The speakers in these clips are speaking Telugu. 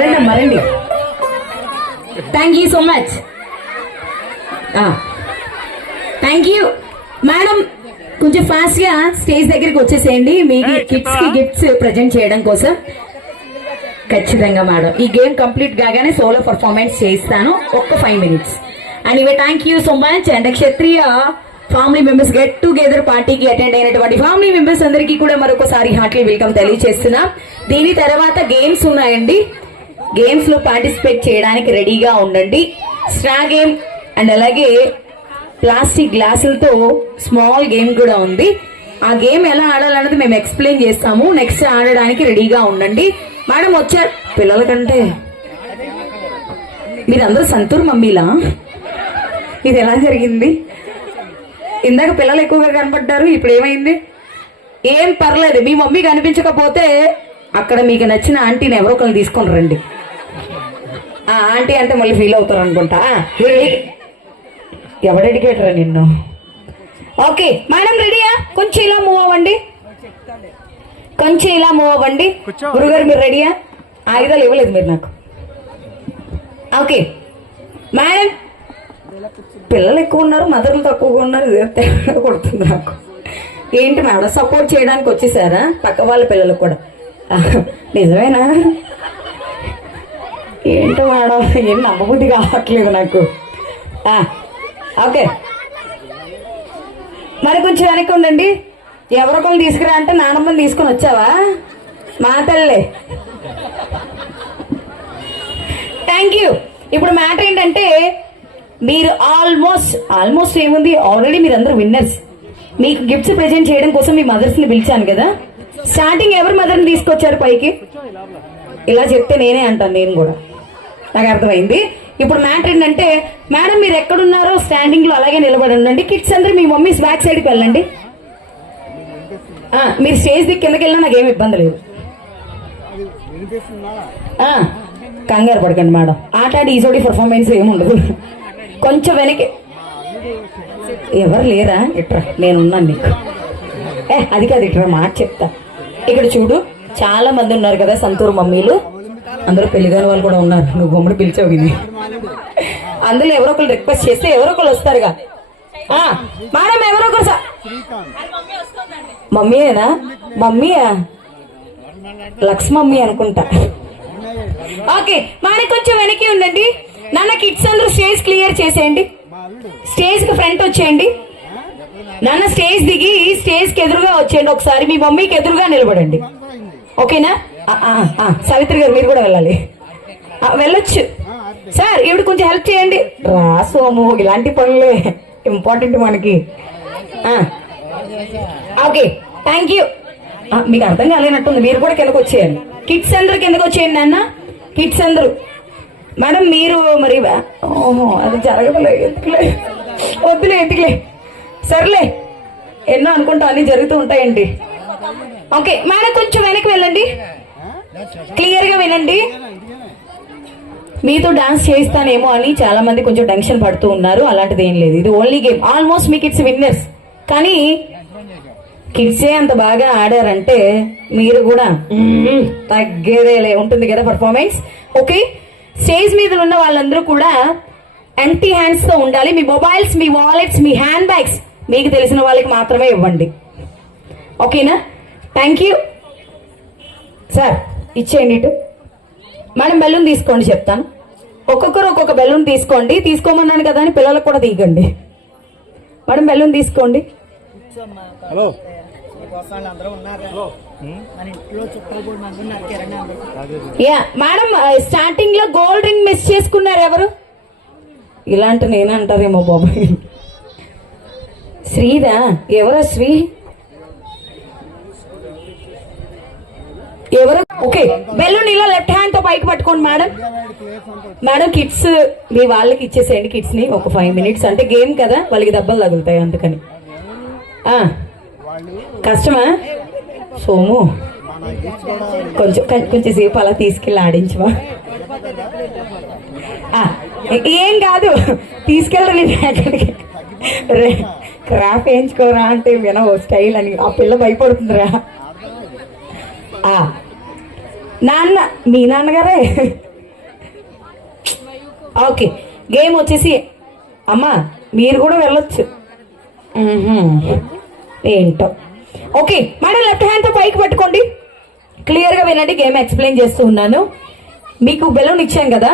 రండి అమ్మా రండి thank you so much thank you madam కొంచెం ఫాస్ట్గా స్టేజ్ దగ్గరికి వచ్చేసేయండి. మీ కిడ్స్కి గిఫ్ట్స్ ప్రజెంట్ చేయడం కోసం. ఖచ్చితంగా మేడం ఈ గేమ్ కంప్లీట్ కాగానే సోలో పర్ఫార్మెన్స్ చేయిస్తాను. ఒక్క ఫైవ్ మినిట్స్ అండ్ ఇవే thank you so much and Kshatriya family members get together పార్టీకి అటెండ్ అయినటువంటి ఫ్యామిలీ మెంబర్స్ అందరికీ కూడా మరొకసారి హార్ట్లీ వెల్కమ్ తెలియజేస్తున్నాం. దీని తర్వాత గేమ్స్ ఉన్నాయండి. గేమ్స్లో పార్టిసిపేట్ చేయడానికి రెడీగా ఉండండి. స్ట్రా గేమ్ అండ్ అలాగే ప్లాస్టిక్ గ్లాసులతో స్మాల్ గేమ్ కూడా ఉంది. ఆ గేమ్ ఎలా ఆడాలన్నది మేము ఎక్స్ప్లెయిన్ చేస్తాము. నెక్స్ట్ ఆడడానికి రెడీగా ఉండండి. మేడం వచ్చారు పిల్లల కంటే మీరందరూ సంతూర్ మమ్మీలా? ఇది ఎలా జరిగింది? ఇందాక పిల్లలు ఎక్కువగా కనపడ్డారు ఇప్పుడు ఏమైంది? ఏం పర్లేదు మీ మమ్మీ కనిపించకపోతే అక్కడ మీకు నచ్చిన ఆంటీని ఎవరో ఒకరిని తీసుకొని రండి. ఆ ఆంటీ అంటే మళ్ళీ ఫీల్ అవుతారు అనుకుంటా. ఎవడు ఎడికేటరా నిన్ను? ఓకే మేడం రెడీయా కొంచెం ఇలా మూవ్ అవ్వండి. కొంచెం ఇలా మూవ్ అవ్వండి. గురుగారు మీరు రెడీయా ఆయుధాలు ఇవ్వలేదు మీరు నాకు. ఓకే మేడం పిల్లలు ఎక్కువ ఉన్నారు మదర్లు తక్కువగా ఉన్నారు తేడా కొడుతుంది నాకు. ఏంటి మేడం సపోర్ట్ చేయడానికి వచ్చేసారా? పక్క వాళ్ళ పిల్లలకు కూడా. నిజమేనా? ఏంటో మేడం? ఏం నమ్మబుద్ధి కావట్లేదు నాకు. ఓకే. మరి కొంచెం వెనక్కి ఉండండి. ఎవరొకరు తీసుకురా అంటే నానమ్మని తీసుకొని వచ్చావా? మా తల్లే. థ్యాంక్ యూ ఇప్పుడు మ్యాటర్ ఏంటంటే మీరు ఆల్మోస్ట్ ఆల్మోస్ట్ ఏముంది? ఆల్రెడీ మీరు అందరు విన్నర్స్ మీకు గిఫ్ట్స్ ప్రెజెంట్ చేయడం కోసం మీ మదర్స్ని పిలిచాను కదా. స్టార్టింగ్ ఎవరు మదర్ని తీసుకొచ్చారు పైకి? ఇలా చెప్తే నేనే అంటాను నేను కూడా. నాకు అర్థమైంది. ఇప్పుడు మ్యాటర్ ఏంటంటే మేడం మీరు ఎక్కడున్నారో స్టాండింగ్లో అలాగే నిలబడి ఉండండి. కిడ్స్ అందరూ మీ మమ్మీ బ్యాక్ సైడ్కి వెళ్ళండి. మీరు స్టేజ్ దిక్కు కిందకి వెళ్ళినా నాకేం ఇబ్బంది లేదు. కంగారు పడకండి మేడం. ఆట ఆడి ఈజోడి పర్ఫార్మెన్స్ ఏముండదు కొంచెం వెనక్కి ఎవరు లేరా? ఇట్రా నేనున్నాను నీకు. ఏ అది కాదు ఇట్రా మాట చెప్తా. ఇక్కడ చూడు చాలా మంది ఉన్నారు కదా సంతూరు మమ్మీలు. అందరూ పెళ్ళిగాని వాళ్ళు కూడా ఉన్నారు. నువ్వు గుమ్మడి పిలిచావు విని. అందులో ఎవరో ఒకరు రిక్వెస్ట్ చేస్తే ఎవరో ఒకరు వస్తారుగా. మేడం ఎవరో ఒకరు మమ్మీయేనా? మమ్మీయా? లక్స్ మమ్మీ అనుకుంటా. ఓకే మనకి కొంచెం వెనక్కి ఉండండి. నాన్న కిడ్స్ అందరూ స్టేజ్ క్లియర్ చేసేయండి. స్టేజ్కి ఫ్రంట్ వచ్చేయండి. నాన్న స్టేజ్ దిగి స్టేజ్కి ఎదురుగా వచ్చేయండి. ఒకసారి మీ మమ్మీకి ఎదురుగా నిలబడండి. ఓకేనా? సావిత్రి గారు మీరు కూడా వెళ్ళాలి. వెళ్ళొచ్చు. సార్ ఈవిడ కొంచెం హెల్ప్ చేయండి. రా సోము ఇలాంటి పనులే ఇంపార్టెంట్ మనకి. Okay thank you. మీకు అర్థం కాలేనట్టుంది. మీరు కూడా కిందకు వచ్చేయండి. కిడ్స్ అందరు కిందకు వచ్చేయండి అన్న. కిడ్స్ అందరూ. మేడం మీరు మరి ఓహో అది జరగదులే ఎందుకులే? వద్దులే ఎందుకులే? సర్లే ఎన్నో అనుకుంటా అన్ని జరుగుతూ ఉంటాయండి. ఓకే మేడం కొంచెం వెనక్కి వెళ్ళండి. క్లియర్గా వినండి. మీతో డాన్స్ చేయిస్తానేమో అని చాలా మంది కొంచెం టెన్షన్ పడుతూ ఉన్నారు. అలాంటిది ఏం లేదు. ఇది ఓన్లీ గేమ్. ఆల్మోస్ట్ మీ కిడ్స్ విన్నర్స్. కానీ కిడ్సే అంత బాగా ఆడారంటే మీరు కూడా మ్మ్, తగ్గేదేలే. ఉంటుంది కదా పర్ఫార్మెన్స్? ఓకే? స్టేజ్ మీద ఉన్న వాళ్ళందరూ కూడా ఎంటీ హ్యాండ్స్తో ఉండాలి. మీ మొబైల్స్ మీ వాలెట్స్ మీ హ్యాండ్ బ్యాగ్స్ మీకు తెలిసిన వాళ్ళకి మాత్రమే ఇవ్వండి. ఓకేనా? Thank you. సార్ ఇచ్చేయండి ఇటు మేడం బెలూన్ తీసుకోండి చెప్తాను. ఒక్కొక్కరు ఒక్కొక్క బెలూన్ తీసుకోండి. తీసుకోమన్నాను కదా అని పిల్లలకు కూడా తీయకండి. మేడం బెలూన్ తీసుకోండి. హలో. మేడం స్టార్టింగ్లో గోల్డ్ రింగ్ మిస్ చేసుకున్నారు ఎవరు? ఇలాంటి నేనే అంటారేమో బాబాయ్. శ్రీదా ఎవరా శ్రీ? ఎవరు? ఓకే. బెలూన్ ఇలా లెఫ్ట్ హ్యాండ్తో పైకి పట్టుకోండి మేడం మేడం కిడ్స్ మీ వాళ్ళకి ఇచ్చేసేయండి కిడ్స్ని. ఒక ఫైవ్ మినిట్స్ అంటే గేమ్ కదా వాళ్ళకి దెబ్బలు తగులుతాయి అందుకని. కష్టమా? సోము. కొంచెం కొంచెం సేపు అలా తీసుకెళ్ళి ఆడించవా? ఆ, ఏం కాదు. తీసుకెళ్ళరు నేను ఎక్కడికి రే, క్రాఫ్ వేయించుకోరా అంటే వినవు స్టైల్ అని. ఆ పిల్ల భయపడుతుందిరా. ఆ, నాన్న మీ నాన్నగారే? ఓకే గేమ్ వచ్చేసి అమ్మా మీరు కూడా వెళ్ళొచ్చు. ఏంటో. ఓకే మేడం లెఫ్ట్ హ్యాండ్తో పైకి పట్టుకోండి. క్లియర్గా వినండి గేమ్ ఎక్స్ప్లెయిన్ చేస్తూ ఉన్నాను. మీకు బెలూన్ ఇచ్చాం కదా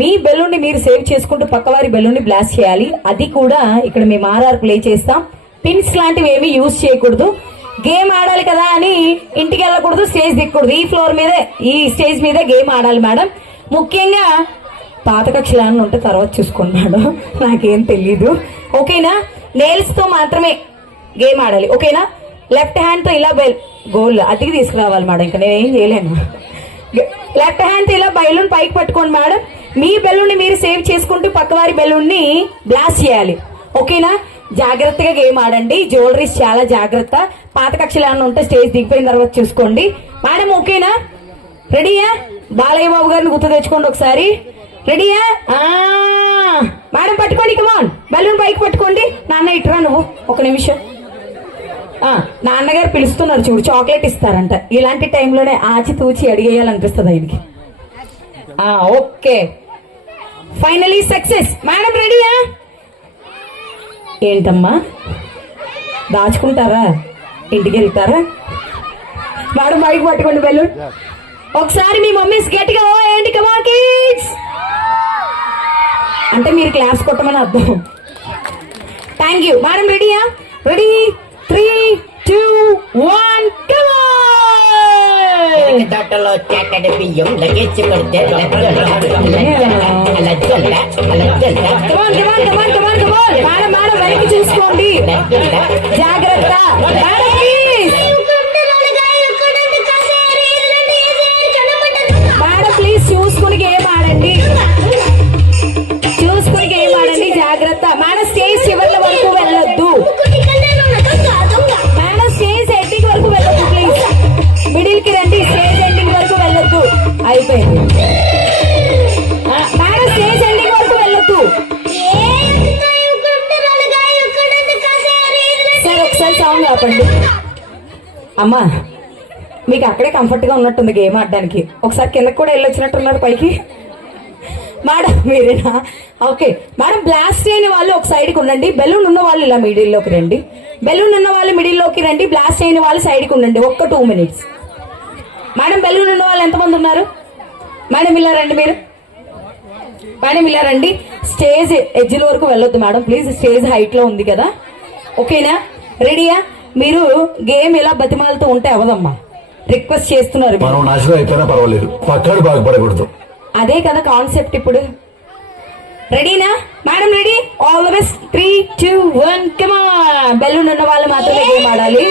మీ బెలూన్ని మీరు సేవ్ చేసుకుంటూ పక్కవారి బెలూన్ని బ్లాస్ట్ చేయాలి. అది కూడా ఇక్కడ మేము ఆర్ఆర్ ప్లే చేస్తాం. పిన్స్ లాంటివి ఏమీ యూజ్ చేయకూడదు. గేమ్ ఆడాలి కదా అని ఇంటికి వెళ్ళకూడదు స్టేజ్ దిక్కకూడదు ఈ ఫ్లోర్ మీదే ఈ స్టేజ్ మీదే గేమ్ ఆడాలి మేడం. ముఖ్యంగా పాత కక్షలాన్ని ఉంటే తర్వాత చూసుకోండి మేడం. నాకేం తెలీదు. ఓకేనా? నేల్స్తో మాత్రమే గేమ్ ఆడాలి. ఓకేనా? లెఫ్ట్ హ్యాండ్తో ఇలా బెల్ గోల్ అతికి తీసుకురావాలి మేడం. ఇంకా నేను ఏం చేయలేను లెఫ్ట్ హ్యాండ్తో ఇలా బయలుని పైకి పట్టుకోండి మేడం. మీ బెలూన్ మీరు సేవ్ చేసుకుంటూ పక్కవారి బెలూన్ని బ్లాస్ట్ చేయాలి. ఓకేనా? జాగ్రత్తగా గేమ్ ఆడండి. జ్యువెలరీస్ చాలా జాగ్రత్త. పాత కక్షలు ఏమైనా ఉంటే స్టేజ్ దిగిపోయిన తర్వాత చూసుకోండి. మేడం ఓకేనా? రెడీయా? బాలయ్య బాబు గారిని గుర్తు తెచ్చుకోండి ఒకసారి. రెడీయా? మేడం పట్టుకోండి కమాన్ బెలూన్ పైకి పట్టుకోండి. నాన్న ఇటురా నువ్వు. ఒక నిమిషం. నాన్నగారు పిలుస్తున్నారు చూడు చాక్లెట్ ఇస్తారంట. ఇలాంటి టైంలోనే ఆచి తూచి అడిగేయాలనిపిస్తుంది ఆయనకి. ఓకే. ఫైనలీ సక్సెస్ మేడం రెడీయా? ఏంటమ్మా? దాచుకుంటారా? ఇంటికి వెళ్తారా? వాడు బైక్ పట్టుకోండి బెలూన్ ఒకసారి మీ మమ్మీస్ గట్టిగా ఓ ఏంటి కమా కిడ్స్ అంటే మీరు క్లాస్ కొట్టమని అర్థం. థ్యాంక్ యూ మేడం రెడీయా రెడీ త్రీ టూ వన్ లో చెట్టడి బియ్యం లగేజ్ పడితే చూసుకోండి జాగ్రత్త ప్లీజ్ చూసుకుని గేమ్ ఆడండి చూసుకుని గేమ్ ఆడండి జాగ్రత్త మేడం స్టేజ్ చివరిలో అయిపోయింది మేడం స్టేజ్ ఎండింగ్ వరకు వెళ్ళొద్దు. సరే ఒకసారి సౌండ్ ఆపండి. అమ్మా మీకు అక్కడే కంఫర్ట్గా ఉన్నట్టుంది గేమ్ ఆడడానికి. ఒకసారి కిందకి కూడా వెళ్ళొచ్చినట్టున్నారు పైకి. మేడం మీరేనా? ఓకే మేడం బ్లాస్ట్ అయిన వాళ్ళు ఒక సైడ్కి ఉండండి. బెలూన్ ఉన్న వాళ్ళు ఇలా మిడిల్లోకి రండి. బెలూన్ ఉన్న వాళ్ళు మిడిల్లోకి రండి. బ్లాస్ట్ అయిన వాళ్ళు సైడ్కి ఉండండి. ఒక్క టూ మినిట్స్ మేడం బెలూన్ ఉన్న వాళ్ళు ఎంతమంది ఉన్నారు? మేడం ఇలా రండి మీరు. మేడం ఇలా రండి. స్టేజ్ ఎడ్జ్ల వరకు వెళ్ళొద్దు మేడం. ప్లీజ్ స్టేజ్ హైట్లో ఉంది కదా. ఓకేనా? రెడీయా? మీరు గేమ్ ఇలా బతిమాలతో ఉంటే అవదమ్మా. రిక్వెస్ట్ చేస్తున్నారు మీరు. మనం నాశనం అయిపోయినా పర్వాలేదు. పక్కడు బాగుపడకూడదు అదే కదా కాన్సెప్ట్ ఇప్పుడు. రెడీనా? Madam ready? All the best three two one comma balloon ఉన్న వాళ్ళు మాత్రమే గేమ్ ఆడాలి.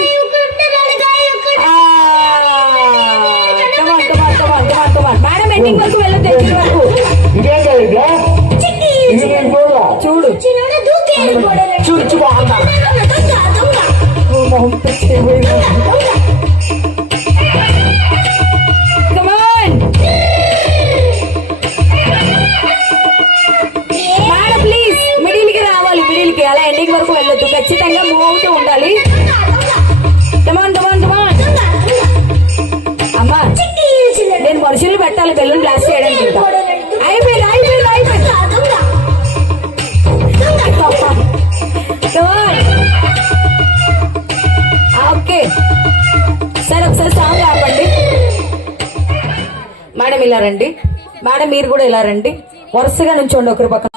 ఎండింగ్ వరకు వెళ్ళొద్దు ఎండింగ్ వరకు చూడు చూడు బాగుందా పెట్టాలి బెలూన్ బ్లాస్ట్ చేయడానికి ఇంకా అయిపోయింది అయిపోయింది అయిపోయింది. ఓకే. సరే ఒకసారి సాంగ్ ఆపండి. మేడం ఇలా రండి. మేడం మీరు కూడా ఇలా రండి. వరుసగా నుంచోండి ఒకరి పక్కన.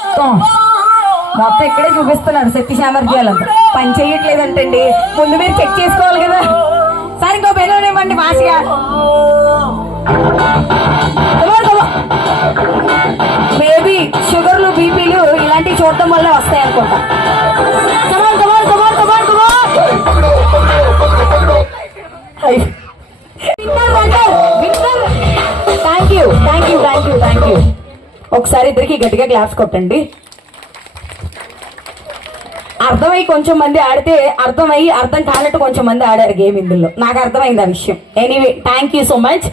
మొత్తం. ఇక్కడే చూపిస్తున్నారు శక్తి సామర్థ్యాలంతా పని చేయట్లేదంటండి. ముందు మీరు చెక్ చేసుకోవాలి కదా. సరే ఇంకో బెలూన్ ఇవ్వండి మాసిగా బేబీ షుగర్లు బీపీలు ఇలాంటివి చూడటం వల్ల వస్తాయి అనుకుంటా. Come on come on come on come on come on. Thank you thank you thank you thank you ఒకసారి ఇద్దరికి గట్టిగా క్లాప్స్ కొట్టండి. అర్థమై కొంచెం మంది ఆడితే అర్థమై అర్థం కానట్టు కొంచెం మంది ఆడారు గేమ్ ఇందులో. నాకు అర్థమైంది ఆ విషయం. Anyway thank you so much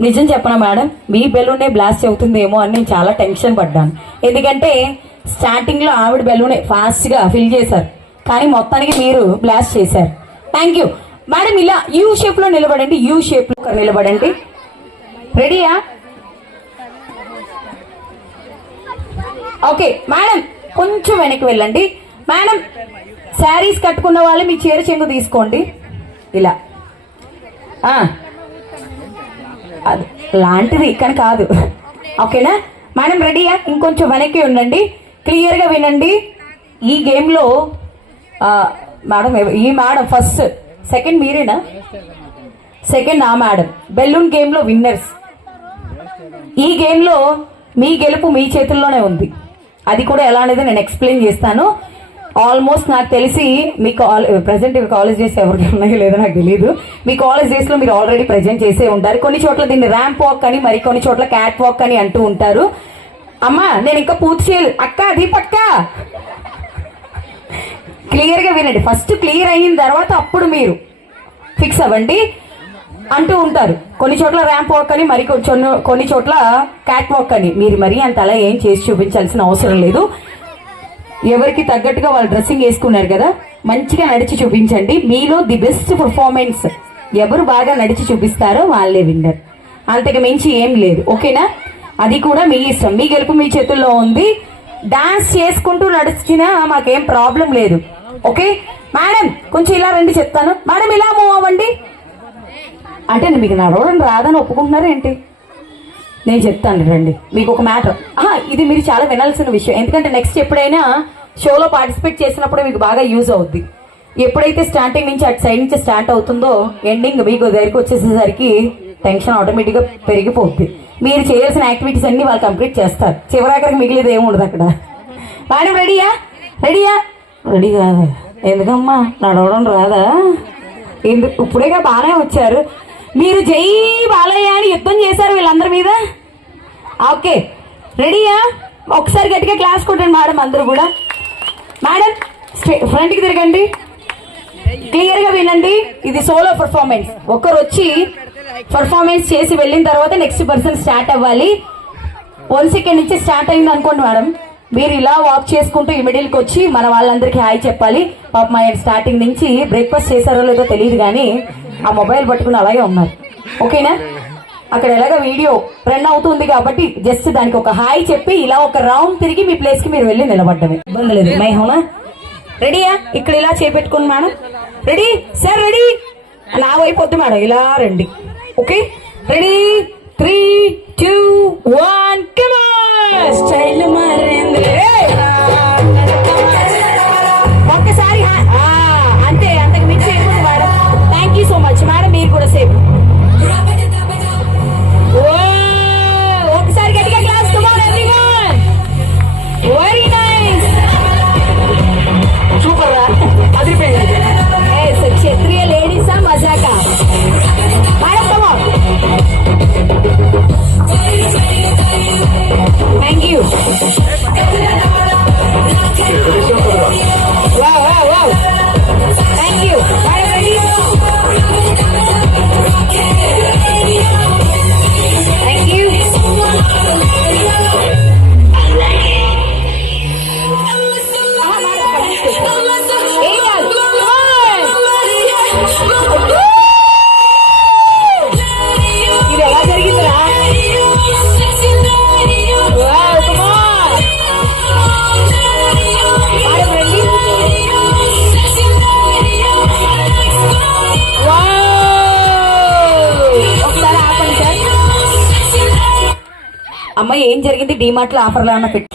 నిజం చెప్పనా మేడం? మీ బెలూనే బ్లాస్ట్ అవుతుందేమో అని నేను చాలా టెన్షన్ పడ్డాను. ఎందుకంటే స్టార్టింగ్లో ఆవిడ బెలూనే ఫాస్ట్గా ఫిల్ చేశారు. కానీ మొత్తానికి మీరు బ్లాస్ట్ చేశారు. థ్యాంక్ యూ మేడం ఇలా యూ షేప్లో నిలబడండి. యూ షేప్లో నిలబడండి. రెడీయా ఓకే మేడం కొంచెం వెనక్కి వెళ్ళండి. మేడం శారీస్ కట్టుకున్న వాళ్ళు మీ చీర చెంగు తీసుకోండి. ఇలా. ఆ. లాంటిది కానీ కాదు. ఓకేనా? మేడం రెడీయా? ఇంకొంచెం వెనక్కి ఉండండి. క్లియర్గా వినండి. ఈ గేమ్లో మేడం ఈ మేడం ఫస్ట్. సెకండ్ మీరేనా? సెకండ్ ఆ మేడం. బెలూన్ గేమ్లో విన్నర్స్. ఈ గేమ్లో మీ గెలుపు మీ చేతుల్లోనే ఉంది. అది కూడా ఎలా అనేది నేను ఎక్స్ప్లెయిన్ చేస్తాను. ఆల్మోస్ట్ నాకు తెలిసి మీ కాల్ ప్రజెంట్ కాలేజ్ డేస్ ఎవరికి ఉన్నాయో లేదో నాకు తెలియదు మీ కాలేజ్ డేస్లో మీరు ఆల్రెడీ ప్రజెంట్ చేసే ఉంటారు. కొన్ని చోట్ల దీన్ని ర్యాంప్ వాక్ అని మరి కొన్ని చోట్ల క్యాట్ వాక్ అని అంటూ ఉంటారు. అమ్మా నేను ఇంకా పూర్తి చేయలేదు అక్క దీపక్క క్లియర్గా వినండి. ఫస్ట్ క్లియర్ అయిన తర్వాత అప్పుడు మీరు ఫిక్స్ అవ్వండి అంటూ ఉంటారు. కొన్ని చోట్ల ర్యాంప్ వాక్ అని మరి కొన్ని చోట్ల క్యాట్ వాక్ అని. మీరు మరీ అంత అలా ఏం చేసి చూపించాల్సిన అవసరం లేదు. ఎవరికి తగ్గట్టుగా వాళ్ళు డ్రెస్సింగ్ వేసుకున్నారు కదా మంచిగా నడిచి చూపించండి. మీలో ది బెస్ట్ పర్ఫార్మెన్స్ ఎవరు బాగా నడిచి చూపిస్తారో వాళ్ళే విన్నర్. అంతకు మించి ఏం లేదు. ఓకేనా? అది కూడా మీ ఇష్టం. మీ గెలుపు మీ చేతుల్లో ఉంది. డాన్స్ చేసుకుంటూ నడిచినా మాకేం ప్రాబ్లం లేదు. ఓకే? మేడం కొంచెం ఇలా రండి చెప్తాను. మేడం ఇలా మూవ్ అవ్వండి. అంటే మీకు నడవడం రాదని ఒప్పుకుంటున్నారా ఏంటి నేను చెప్తాను రండి. మీకు ఒక మ్యాటర్. ఇది మీరు చాలా వినాల్సిన విషయం. ఎందుకంటే నెక్స్ట్ ఎప్పుడైనా షోలో పార్టిసిపేట్ చేసినప్పుడు మీకు బాగా యూజ్ అవుద్ది. ఎప్పుడైతే స్టార్టింగ్ నుంచి అటు సైడ్ నుంచి స్టార్ట్ అవుతుందో ఎండింగ్ మీకు దగ్గరికి వచ్చేసేసరికి టెన్షన్ ఆటోమేటిక్గా పెరిగిపోద్ది. మీరు చేయాల్సిన యాక్టివిటీస్ అన్ని వాళ్ళు కంప్లీట్ చేస్తారు. చివరాఖరికి మిగిలిది ఏమి ఉండదు అక్కడ. మేడం రెడీయా రెడీయా రెడీ కాదా. ఎందుకమ్మా? నడవడం రాదా? ఎందుకు ఇప్పుడేగా బాగానే వచ్చారు. మీరు జై బాలయ్య అని యుద్ధం చేశారు వీళ్ళందరి మీద? ఓకే. రెడీయా? ఒకసారి గట్టిగా క్లాస్ కొట్టండి మేడం అందరూ కూడా. మేడం ఫ్రంట్కి తిరగండి. క్లియర్గా వినండి. ఇది సోలో పర్ఫార్మెన్స్ ఒకరు వచ్చి పర్ఫార్మెన్స్ చేసి వెళ్ళిన తర్వాత నెక్స్ట్ పర్సన్ స్టార్ట్ అవ్వాలి. వన్ సెకండ్ నుంచి స్టార్ట్ అయింది అనుకోండి మేడం. మీరు ఇలా వాక్ చేసుకుంటూ ఈ మిడిల్కి వచ్చి మన వాళ్ళందరికీ హాయ్ చెప్పాలి. పాప మా స్టార్టింగ్ నుంచి బ్రేక్ఫాస్ట్ చేశారో లేదో తెలియదు కానీ ఆ మొబైల్ పట్టుకుని అలాగే ఉన్నారు. ఓకేనా? అక్కడ ఎలాగ వీడియో రన్ అవుతుంది కాబట్టి జస్ట్ దానికి ఒక హాయ్ చెప్పి ఇలా ఒక రౌండ్ తిరిగి మీ ప్లేస్కి మీరు వెళ్ళి నిలబడ్డమే. ఇబ్బంది లేదు. మై రెడీయా? ఇక్కడ ఇలా చేపెట్టుకోండి మేడం. రెడీ? Sir ready? నా వైపు వద్దు మేడం. ఇలా రండి. ఓకే? రెడీ? త్రీ టూ ఏం జరిగింది? డిమార్ట్లో ఆఫర్లు ఏమైనా పెట్టి